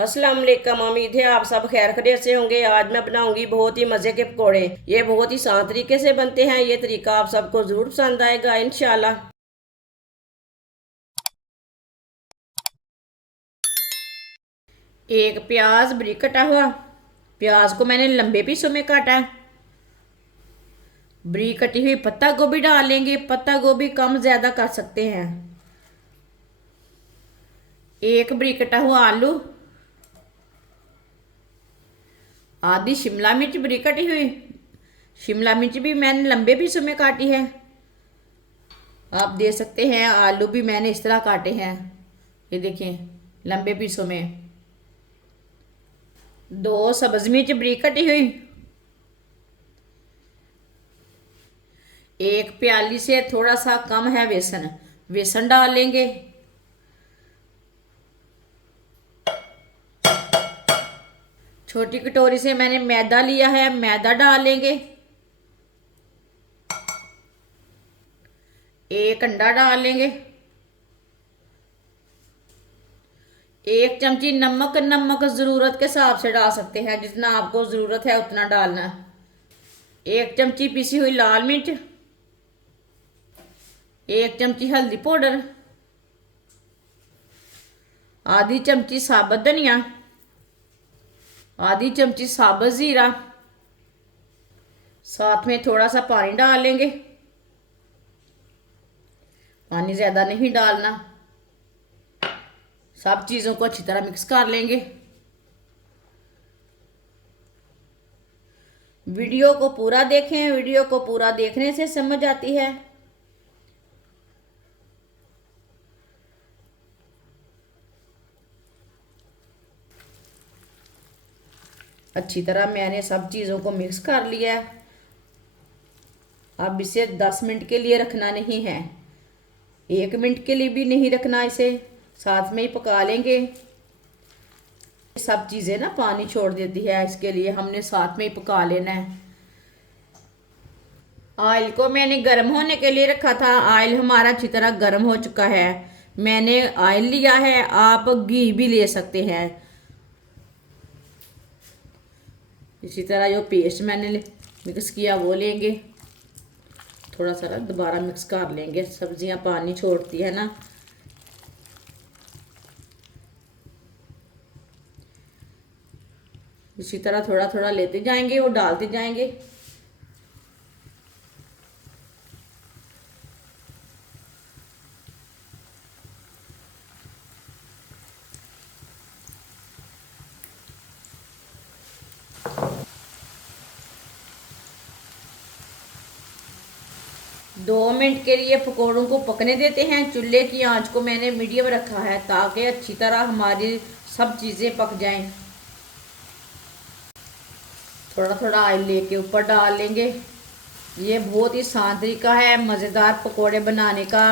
अस्सलाम वालेकुम। उम्मीद है आप सब खैर खैरियत से होंगे। आज मैं बनाऊंगी बहुत ही मज़े के पकोड़े। ये बहुत ही आसान तरीके से बनते हैं। ये तरीका आप सबको ज़रूर पसंद आएगा इंशाल्लाह। एक प्याज बारीक कटा हुआ, प्याज को मैंने लंबे पीसों में काटा है। बारीक कटी हुई पत्ता गोभी डाल लेंगे। पत्ता गोभी कम ज़्यादा कर सकते हैं। एक बारीक कटा हुआ आलू, आधी शिमला मिर्च बारीक कटी हुई। शिमला मिर्च भी मैंने लंबे पीसों में काटी है। आप दे सकते हैं आलू भी मैंने इस तरह काटे हैं, ये देखिए लंबे पीसों में। दो सब्ज मिर्च बारीक कटी हुई। एक प्याली से थोड़ा सा कम है बेसन, बेसन डाल लेंगे। छोटी कटोरी से मैंने मैदा लिया है, मैदा डाल लेंगे। एक अंडा डाल लेंगे। एक चमची नमक, नमक ज़रूरत के हिसाब से डाल सकते हैं, जितना आपको ज़रूरत है उतना डालना। एक चमची पिसी हुई लाल मिर्च। एक चमची हल्दी पाउडर। आधी चमची साबुत धनिया। आधी चमची साबुत ज़ीरा। साथ में थोड़ा सा पानी डाल लेंगे। पानी ज़्यादा नहीं डालना। सब चीज़ों को अच्छी तरह मिक्स कर लेंगे। वीडियो को पूरा देखें, वीडियो को पूरा देखने से समझ आती है। अच्छी तरह मैंने सब चीज़ों को मिक्स कर लिया है। अब इसे 10 मिनट के लिए रखना नहीं है, 1 मिनट के लिए भी नहीं रखना, इसे साथ में ही पका लेंगे। सब चीज़ें ना पानी छोड़ देती है, इसके लिए हमने साथ में ही पका लेना है। ऑयल को मैंने गर्म होने के लिए रखा था। ऑयल हमारा अच्छी तरह गर्म हो चुका है। मैंने ऑयल लिया है, आप घी भी ले सकते हैं। इसी तरह जो पेस्ट मैंने मिक्स किया वो लेंगे। थोड़ा सा दोबारा मिक्स कर लेंगे, सब्जियां पानी छोड़ती है ना। इसी तरह थोड़ा थोड़ा लेते जाएंगे और डालते जाएंगे। दो मिनट के लिए पकौड़ों को पकने देते हैं। चूल्हे की आंच को मैंने मीडियम रखा है ताकि अच्छी तरह हमारी सब चीज़ें पक जाएं। थोड़ा थोड़ा ऑयल लेके ऊपर डाल लेंगे। ये बहुत ही आसान तरीका है मज़ेदार पकौड़े बनाने का।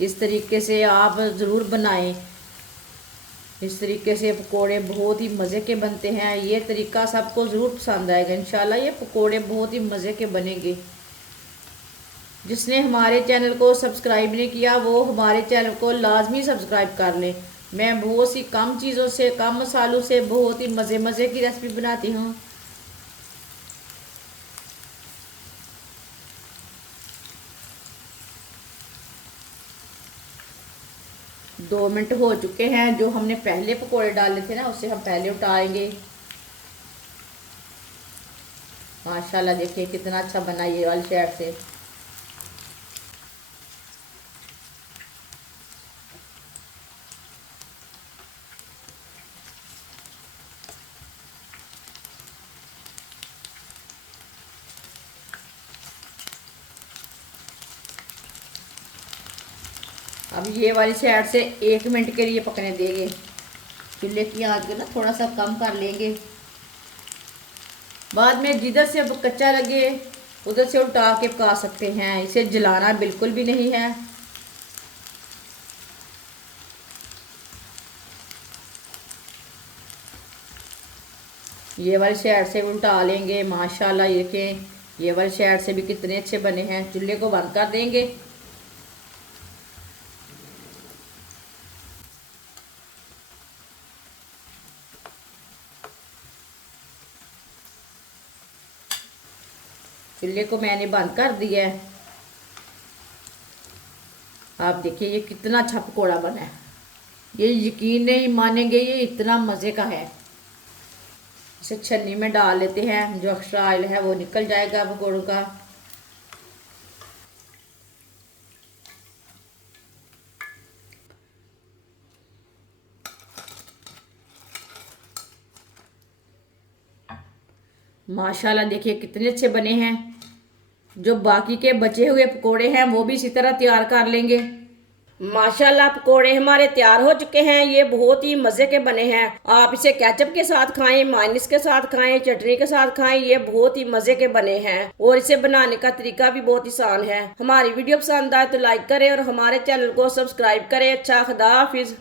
इस तरीके से आप ज़रूर बनाएं। इस तरीके से पकोड़े बहुत ही मज़े के बनते हैं। ये तरीका सबको ज़रूर पसंद आएगा इंशाल्लाह। ये पकोड़े बहुत ही मज़े के बनेंगे। जिसने हमारे चैनल को सब्सक्राइब नहीं किया वो हमारे चैनल को लाजमी सब्सक्राइब कर लें। मैं बहुत सी कम चीज़ों से, कम मसालों से बहुत ही मज़े मज़े की रेसिपी बनाती हूँ। 2 मिनट हो चुके हैं। जो हमने पहले पकोड़े डाले थे ना, उससे हम पहले उठाएंगे। माशाल्लाह देखिए कितना अच्छा बना ये वाली साइड से। अब ये वाली साइड से 1 मिनट के लिए पकने देंगे। चूल्हे की आंच को ना थोड़ा सा कम कर लेंगे। बाद में जिधर से अब कच्चा लगे उधर से उल्टा के पका सकते हैं। इसे जलाना बिल्कुल भी नहीं है। ये वाली साइड से उल्टा लेंगे। माशाल्लाह ये देखें ये वाली साइड से भी कितने अच्छे बने हैं। चूल्हे को बंद कर देंगे। चूल्हे को मैंने बंद कर दिया है। आप देखिए ये कितना अच्छा पकौड़ा बना है, ये यकीन नहीं मानेंगे, ये इतना मज़े का है। इसे छन्नी में डाल लेते हैं, जो एक्स्ट्रा ऑयल है वो निकल जाएगा पकौड़ों का। माशाल्लाह देखिए कितने अच्छे बने हैं। जो बाकी के बचे हुए पकोड़े हैं वो भी इसी तरह तैयार कर लेंगे। माशाल्लाह पकोड़े हमारे तैयार हो चुके हैं। ये बहुत ही मज़े के बने हैं। आप इसे केचप के साथ खाएं, मायोनीज के साथ खाएं, चटनी के साथ खाएं, ये बहुत ही मज़े के बने हैं और इसे बनाने का तरीका भी बहुत आसान है। हमारी वीडियो पसंद आए तो लाइक करें और हमारे चैनल को सब्सक्राइब करें। अच्छा, खुदा हाफिज।